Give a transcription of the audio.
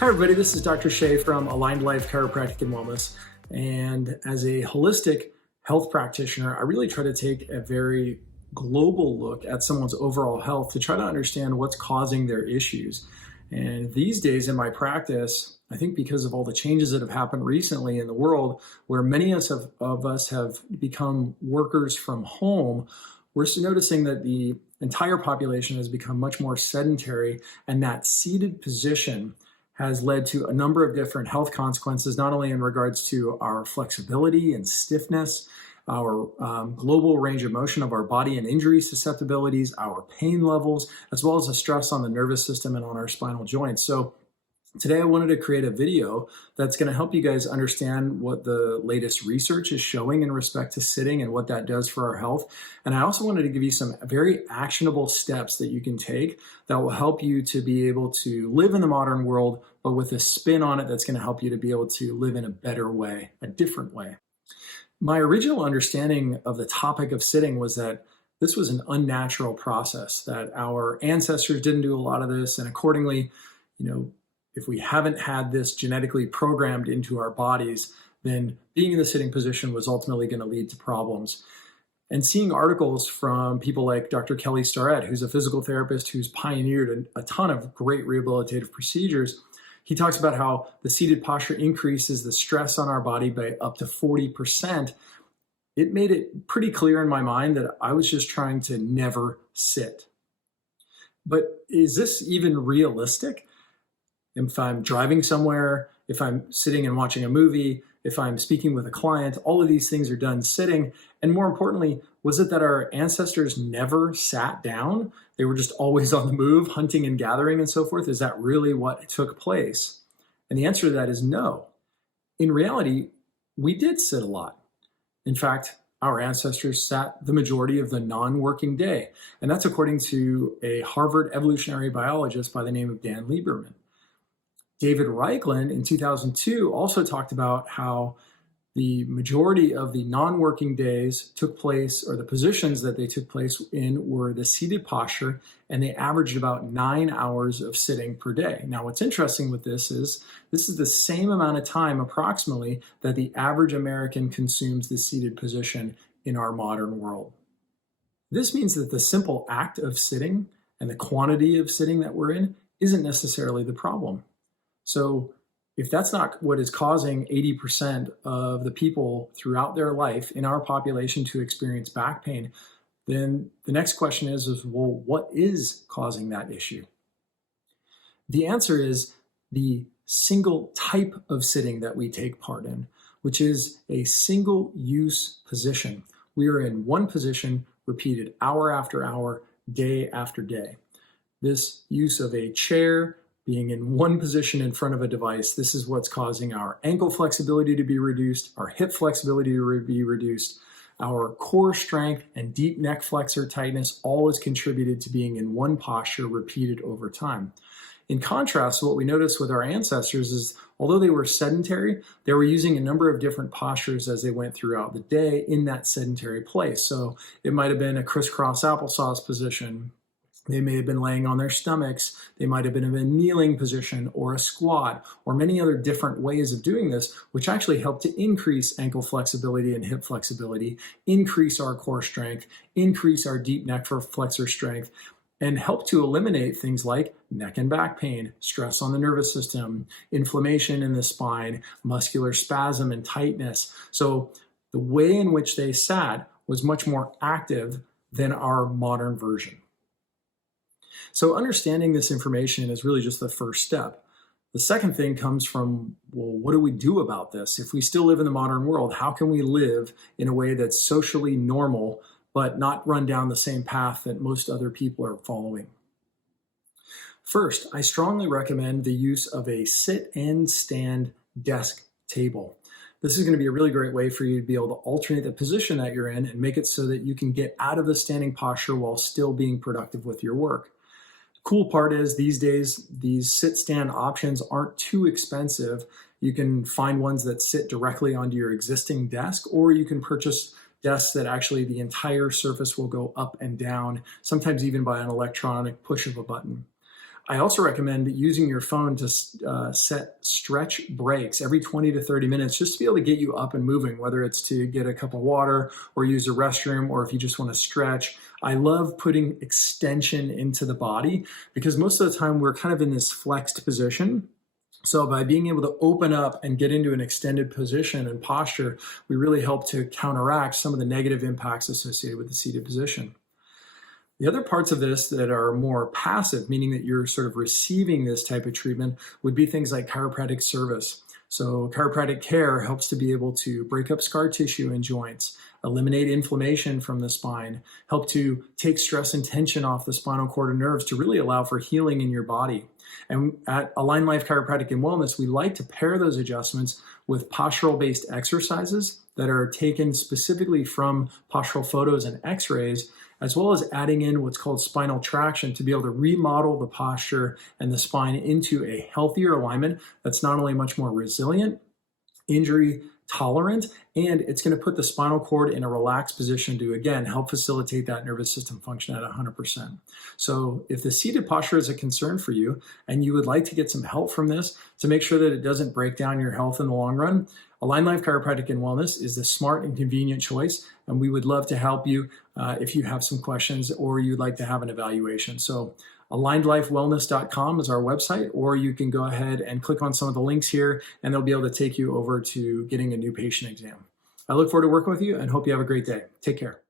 Hi everybody, this is Dr. Shea from Aligned Life Chiropractic and Wellness. And as a holistic health practitioner, I really try to take a very global look at someone's overall health to try to understand what's causing their issues. And these days in my practice, I think because of all the changes that have happened recently in the world, where many of us have become workers from home, we're noticing that the entire population has become much more sedentary, and that seated position has led to a number of different health consequences, not only in regards to our flexibility and stiffness, our global range of motion of our body and injury susceptibilities, our pain levels, as well as the stress on the nervous system and on our spinal joints. So today I wanted to create a video that's going to help you guys understand what the latest research is showing in respect to sitting and what that does for our health. And I also wanted to give you some very actionable steps that you can take that will help you to be able to live in the modern world, but with a spin on it that's going to help you to be able to live in a better way, a different way. My original understanding of the topic of sitting was that this was an unnatural process, that our ancestors didn't do a lot of this, and accordingly, if we haven't had this genetically programmed into our bodies, then being in the sitting position was ultimately going to lead to problems. And seeing articles from people like Dr. Kelly Starrett, who's a physical therapist who's pioneered a ton of great rehabilitative procedures, he talks about how the seated posture increases the stress on our body by up to 40%. It made it pretty clear in my mind that I was just trying to never sit. But is this even realistic? If I'm driving somewhere, if I'm sitting and watching a movie, if I'm speaking with a client, all of these things are done sitting. And more importantly, was it that our ancestors never sat down? They were just always on the move, hunting and gathering and so forth. Is that really what took place? And the answer to that is no. In reality, we did sit a lot. In fact, our ancestors sat the majority of the non-working day. And that's according to a Harvard evolutionary biologist by the name of Dan Lieberman. David Reichland in 2002 also talked about how the majority of the non-working days took place, or the positions that they took place in, were the seated posture, and they averaged about 9 hours of sitting per day. Now, what's interesting with this is the same amount of time approximately that the average American consumes the seated position in our modern world. This means that the simple act of sitting and the quantity of sitting that we're in isn't necessarily the problem. So if that's not what is causing 80% of the people throughout their life in our population to experience back pain, then the next question is, well, what is causing that issue? The answer is the single type of sitting that we take part in, which is a single-use position. We are in one position repeated hour after hour, day after day. This use of a chair, being in one position in front of a device, this is what's causing our ankle flexibility to be reduced, our hip flexibility to be reduced, our core strength and deep neck flexor tightness, all is contributed to being in one posture repeated over time. In contrast, what we noticed with our ancestors is, although they were sedentary, they were using a number of different postures as they went throughout the day in that sedentary place. So it might have been a crisscross applesauce position. They may have been laying on their stomachs. They might have been in a kneeling position or a squat, or many other different ways of doing this, which actually help to increase ankle flexibility and hip flexibility, increase our core strength, increase our deep neck flexor strength, and help to eliminate things like neck and back pain, stress on the nervous system, inflammation in the spine, muscular spasm and tightness. So the way in which they sat was much more active than our modern version. So understanding this information is really just the first step. The second thing comes from, well, what do we do about this? If we still live in the modern world, how can we live in a way that's socially normal, but not run down the same path that most other people are following? First, I strongly recommend the use of a sit and stand desk table. This is going to be a really great way for you to be able to alternate the position that you're in and make it so that you can get out of the standing posture while still being productive with your work. Cool part is these days, these sit-stand options aren't too expensive. You can find ones that sit directly onto your existing desk, or you can purchase desks that actually the entire surface will go up and down, sometimes even by an electronic push of a button. I also recommend using your phone to set stretch breaks every 20 to 30 minutes just to be able to get you up and moving, whether it's to get a cup of water or use a restroom, or if you just want to stretch. I love putting extension into the body because most of the time we're kind of in this flexed position. So by being able to open up and get into an extended position and posture, we really help to counteract some of the negative impacts associated with the seated position. The other parts of this that are more passive, meaning that you're sort of receiving this type of treatment, would be things like chiropractic service. So chiropractic care helps to be able to break up scar tissue in joints, eliminate inflammation from the spine, help to take stress and tension off the spinal cord and nerves to really allow for healing in your body. And at Align Life Chiropractic and Wellness, we like to pair those adjustments with postural-based exercises that are taken specifically from postural photos and x-rays, as well as adding in what's called spinal traction to be able to remodel the posture and the spine into a healthier alignment that's not only much more resilient, injury tolerant, and it's going to put the spinal cord in a relaxed position to, again, help facilitate that nervous system function at 100%. So if the seated posture is a concern for you and you would like to get some help from this to make sure that it doesn't break down your health in the long run, Align Life Chiropractic and Wellness is the smart and convenient choice, and we would love to help you if you have some questions or you'd like to have an evaluation. So alignedlifewellness.com is our website, or you can go ahead and click on some of the links here and they'll be able to take you over to getting a new patient exam. I look forward to working with you and hope you have a great day. Take care.